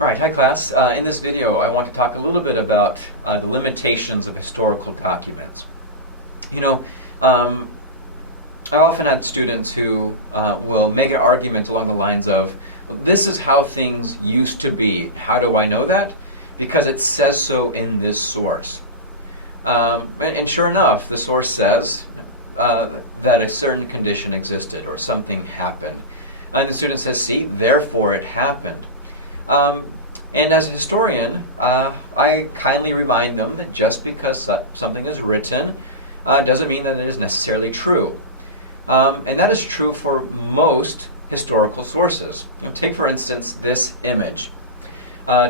Alright, hi class. In this video I want to talk a little bit about the limitations of historical documents. You know, I've often had students who will make an argument along the lines of, this is how things used to be. How do I know that? Because it says so in this source. And sure enough, the source says that a certain condition existed or something happened. And the student says, see, therefore it happened. And as a historian, I kindly remind them that just because something is written doesn't mean that it is necessarily true. And that is true for most historical sources. Take, for instance, this image.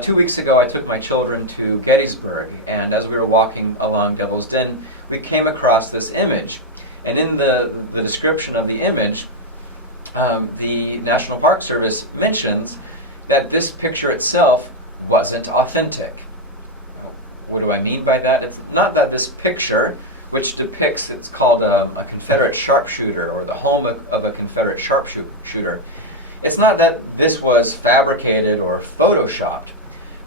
2 weeks ago, I took my children to Gettysburg, and as we were walking along Devil's Den, we came across this image. And in the description of the image, the National Park Service mentions that this picture itself wasn't authentic. What do I mean by that? It's not that this picture, which depicts, it's called a Confederate sharpshooter, or the home of a Confederate sharpshooter. It's not that this was fabricated or photoshopped,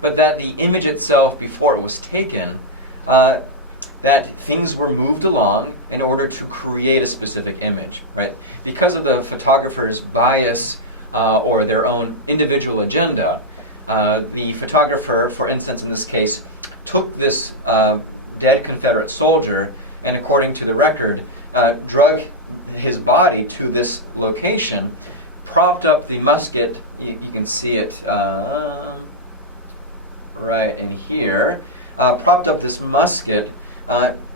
but that the image itself, before it was taken, that things were moved along in order to create a specific image, right? Because of the photographer's bias or their own individual agenda, the photographer, for instance in this case, took this dead Confederate soldier and, according to the record, drug his body to this location, propped up the musket, you can see it right in here, propped up this musket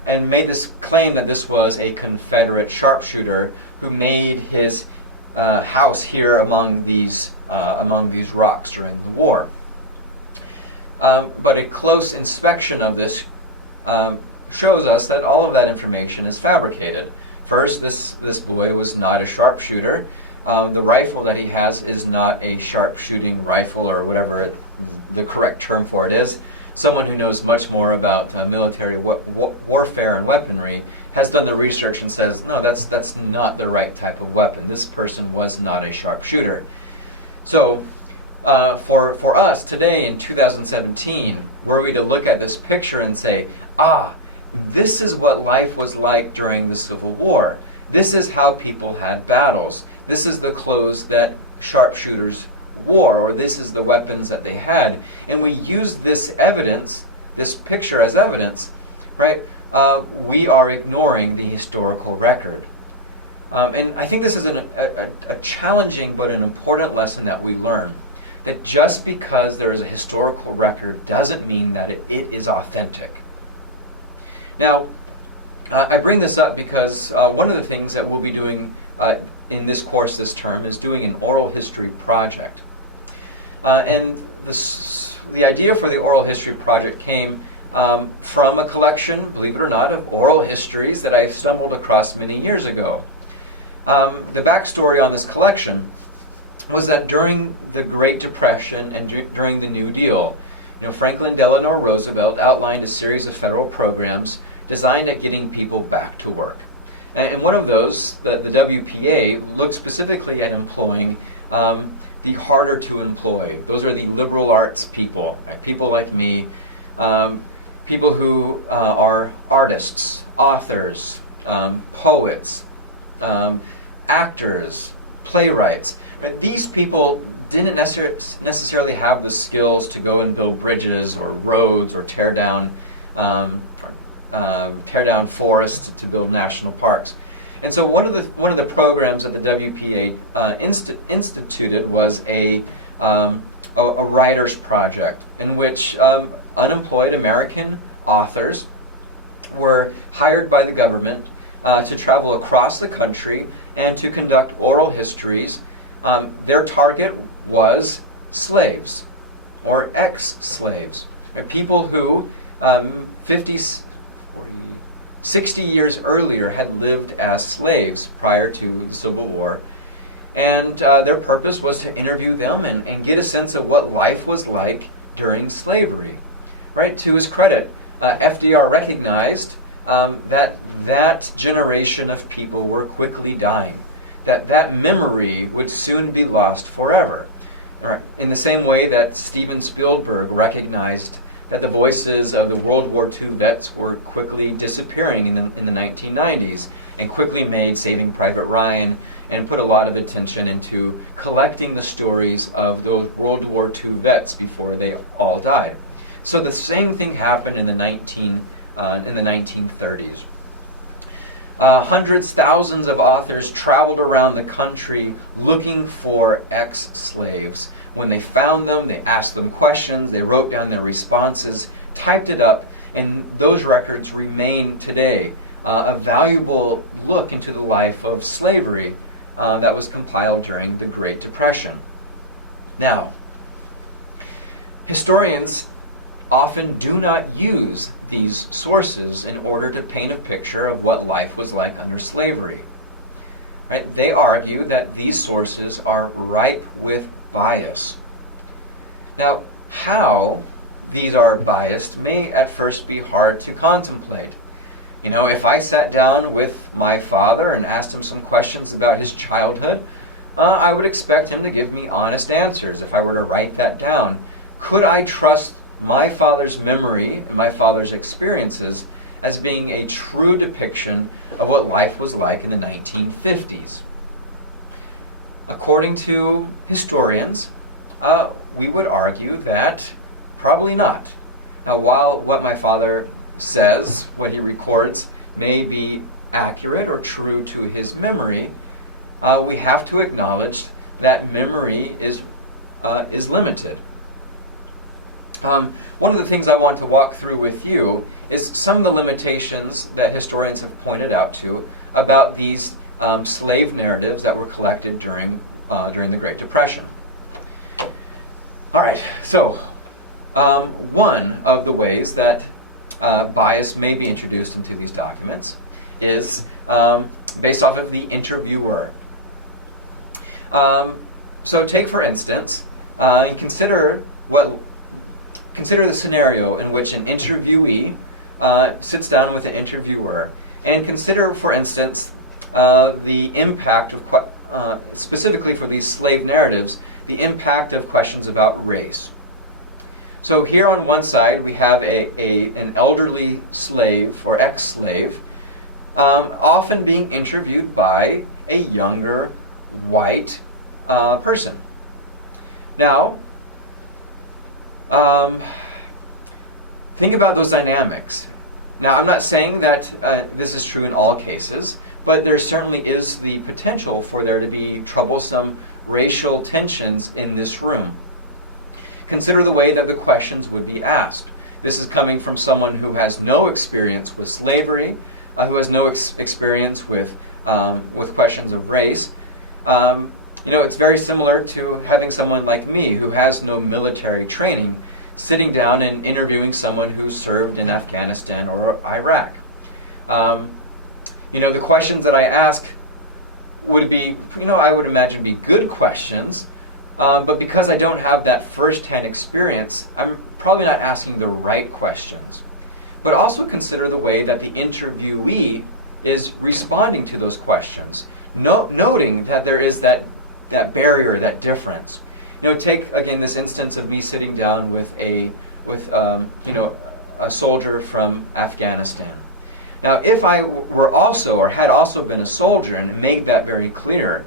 and made this claim that this was a Confederate sharpshooter who made his house here among these rocks during the war. But a close inspection of this shows us that all of that information is fabricated. First, this boy was not a sharpshooter. The rifle that he has is not a sharpshooting rifle, or whatever the correct term for it is. Someone who knows much more about military warfare and weaponry has done the research and says, no, that's not the right type of weapon. This person was not a sharpshooter. So, for us today in 2017, were we to look at this picture and say, this is what life was like during the Civil War. This is how people had battles. This is the clothes that sharpshooters wore, or this is the weapons that they had. And we use this evidence, this picture as evidence, right? We are ignoring the historical record. And I think this is a challenging but an important lesson that we learn. That just because there is a historical record doesn't mean that it is authentic. Now, I bring this up because one of the things that we'll be doing in this course this term is doing an oral history project. And the idea for the oral history project came from a collection, believe it or not, of oral histories that I stumbled across many years ago. The backstory on this collection was that during the Great Depression and during the New Deal, Franklin Delano Roosevelt outlined a series of federal programs designed at getting people back to work. And one of those, the WPA, looked specifically at employing the harder to employ. Those are the liberal arts people, right? People like me, people who are artists, authors, poets, actors, playwrights. Right? These people didn't necessarily have the skills to go and build bridges or roads or tear down forests to build national parks. And so one of the programs that the WPA instituted was a writer's project in which unemployed American authors were hired by the government to travel across the country and to conduct oral histories. Their target was slaves or ex-slaves, people who 60 years earlier had lived as slaves prior to the Civil War. And their purpose was to interview them and get a sense of what life was like during slavery. Right? To his credit, FDR recognized that generation of people were quickly dying. That memory would soon be lost forever. In the same way that Steven Spielberg recognized that the voices of the World War II vets were quickly disappearing in the 1990s, and quickly made Saving Private Ryan and put a lot of attention into collecting the stories of those World War II vets before they all died. So the same thing happened in the 1930s. Hundreds, thousands of authors traveled around the country looking for ex-slaves. When they found them, they asked them questions, they wrote down their responses, typed it up, and those records remain today a valuable look into the life of slavery that was compiled during the Great Depression. Now, historians often do not use these sources in order to paint a picture of what life was like under slavery. Right? They argue that these sources are ripe with bias. Now, how these are biased may at first be hard to contemplate. You know, if I sat down with my father and asked him some questions about his childhood, I would expect him to give me honest answers if I were to write that down. Could I trust my father's memory and my father's experiences as being a true depiction of what life was like in the 1950s? According to historians, we would argue that probably not. Now, while what my father says, what he records, may be accurate or true to his memory, we have to acknowledge that memory is limited. One of the things I want to walk through with you is some of the limitations that historians have pointed out to about these slave narratives that were collected during the Great Depression. All right, so one of the ways that bias may be introduced into these documents is based off of the interviewer. So take, for instance, consider the scenario in which an interviewee sits down with an interviewer, and consider, for instance, the impact of, specifically for these slave narratives, the impact of questions about race. So here on one side we have an elderly slave or ex-slave often being interviewed by a younger white person. Now, think about those dynamics. Now, I'm not saying that this is true in all cases, but there certainly is the potential for there to be troublesome racial tensions in this room. Consider the way that the questions would be asked. This is coming from someone who has no experience with slavery, who has no experience with questions of race. It's very similar to having someone like me who has no military training sitting down and interviewing someone who served in Afghanistan or Iraq. The questions that I ask would be, I would imagine be good questions, but because I don't have that first-hand experience, I'm probably not asking the right questions. But also consider the way that the interviewee is responding to those questions, noting that there is that barrier, that difference. Take again this instance of me sitting down with a soldier from Afghanistan. Now, if I were also or had also been a soldier and made that very clear,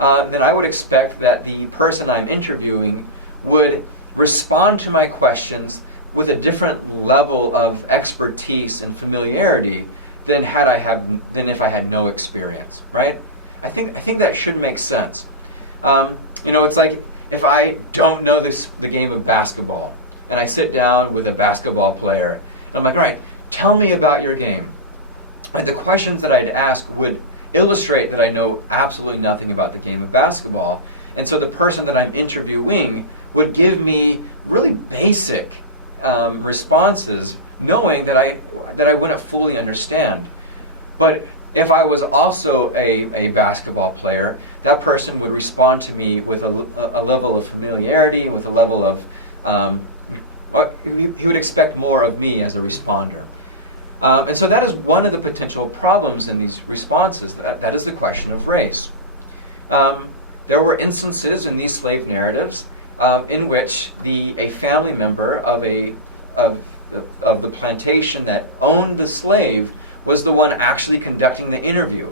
then I would expect that the person I'm interviewing would respond to my questions with a different level of expertise and familiarity than if I had no experience, right? I think that should make sense. It's like if I don't know the game of basketball, and I sit down with a basketball player, and I'm like, all right, tell me about your game. And the questions that I'd ask would illustrate that I know absolutely nothing about the game of basketball. And so the person that I'm interviewing would give me really basic responses, knowing that I wouldn't fully understand. But if I was also a basketball player, that person would respond to me with a level of familiarity, with a level of, he would expect more of me as a responder. And so that is one of the potential problems in these responses. That is the question of race. There were instances in these slave narratives in which a family member of the plantation that owned the slave was the one actually conducting the interview.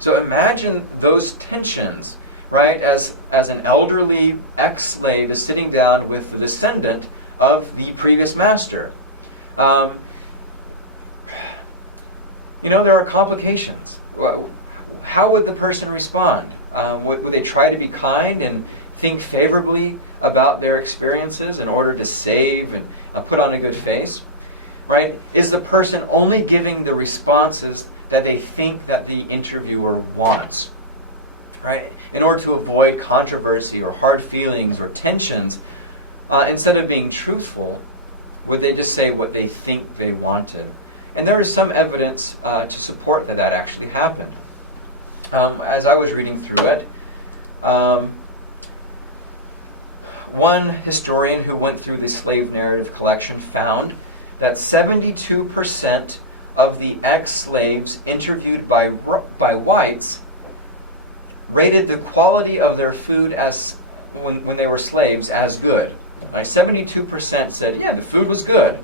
So imagine those tensions, right? As an elderly ex-slave is sitting down with the descendant of the previous master. There are complications. How would the person respond? Would they try to be kind and think favorably about their experiences in order to save and put on a good face? Right? Is the person only giving the responses that they think that the interviewer wants? Right? In order to avoid controversy or hard feelings or tensions, instead of being truthful, would they just say what they think they wanted? And there is some evidence to support that actually happened. As I was reading through it, one historian who went through the slave narrative collection found that 72% of the ex-slaves interviewed by whites rated the quality of their food as when they were slaves as good. Right? 72% said, yeah, the food was good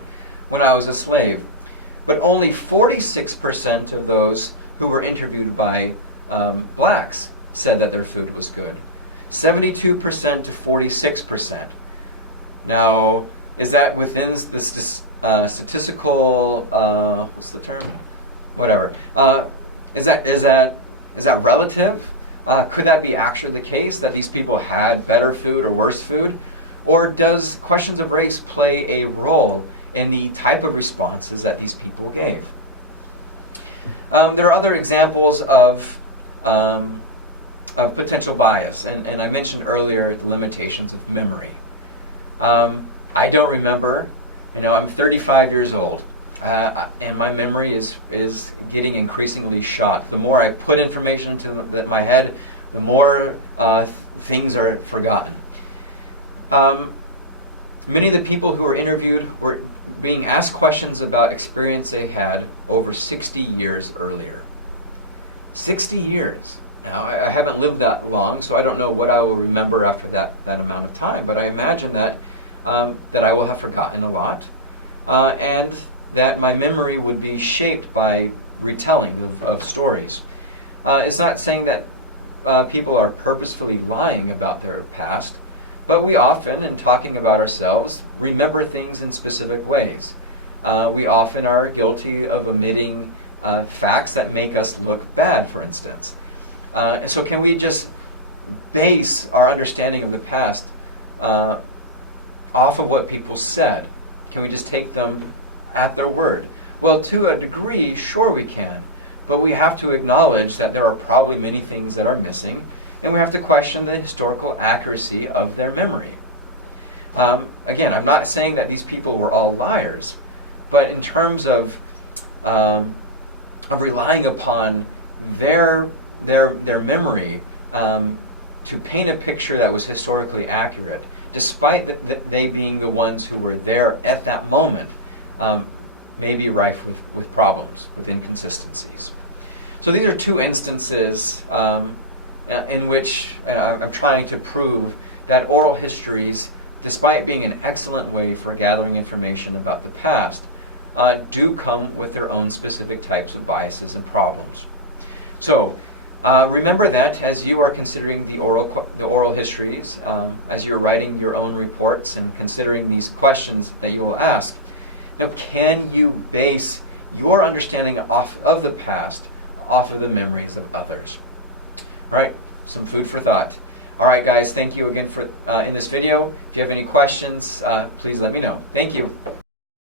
when I was a slave. But only 46% of those who were interviewed by blacks said that their food was good. 72% to 46%. Now, is that within this statistical, what's the term? Whatever. Is that relative? Could that be actually the case, that these people had better food or worse food? Or does questions of race play a role in the type of responses that these people gave? There are other examples of potential bias, and I mentioned earlier the limitations of memory. I don't remember. I'm 35 years old, and my memory is getting increasingly shot. The more I put information into my head, the more things are forgotten. Many of the people who were interviewed were being asked questions about experience they had over 60 years earlier. 60 years. Now, I haven't lived that long, so I don't know what I will remember after that amount of time, but I imagine that I will have forgotten a lot, and that my memory would be shaped by retelling of stories. It's not saying that people are purposefully lying about their past, but we often, in talking about ourselves, remember things in specific ways. We often are guilty of omitting facts that make us look bad, for instance. So can we just base our understanding of the past off of what people said? Can we just take them at their word? Well, to a degree, sure we can. But we have to acknowledge that there are probably many things that are missing, and we have to question the historical accuracy of their memory. Again, I'm not saying that these people were all liars, but in terms of relying upon their memory to paint a picture that was historically accurate, despite that they being the ones who were there at that moment, may be rife with problems, with inconsistencies. So these are two instances in which I'm trying to prove that oral histories, despite being an excellent way for gathering information about the past, do come with their own specific types of biases and problems. So remember that as you are considering the oral histories, as you're writing your own reports and considering these questions that you will ask. Now, can you base your understanding of the past off of the memories of others? All right, some food for thought. All right, guys, thank you again for in this video. If you have any questions, please let me know. Thank you.